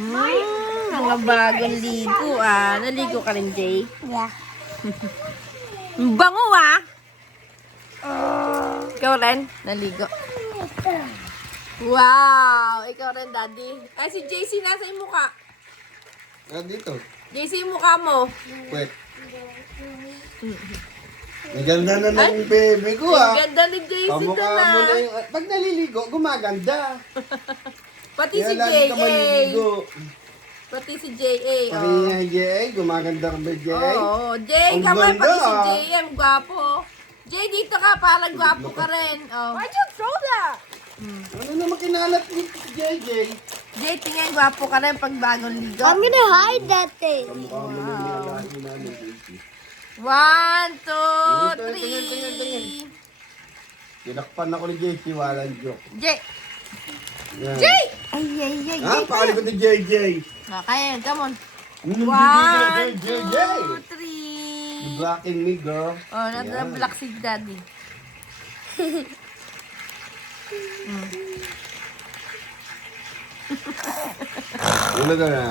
Mga bagong ligo ah. Naligo ka rin, Jay? Yeah. Bango ah! Ikaw rin? Naligo. Wow! Ikaw rin, Daddy. Ay, si JC nasa yung mukha. Dito. JC yung mukha mo. Wait. Maganda na ng bebe ko Ang ah. ganda ni JC Pamukha doon mo na ah. yung... Pag naliligo, gumaganda. Pati Kaya si lagi ka JA. maliligo. Pati si JA. Pati Oh. niya Jay, gumaganda ka ba Jay? Oo. Jay, Ang kamay ganda, pati si ah. JM. Gwapo. Jay, dito ka. Parang gwapo ka rin. Oh. Why'd you throw that? Ano naman kinalat ni JJ? Jay, tingnan gwapo ka rin pag bagong ligo. I'm gonna hide that thing. Pamukha mo na nilalahi namin JJ. 1, 2, Tingnan, tingnan, tingnan. 3. Tinakpan ako ni JJ, walang joke. Jay! Yan. Jay! Ay, ay, ay. Ah, pakalikot ni JJ. Okay, come on. Mm, 1, JJ. 2, 3. Blocking me, girl. Oh, na-block si Daddy. Ano ka na?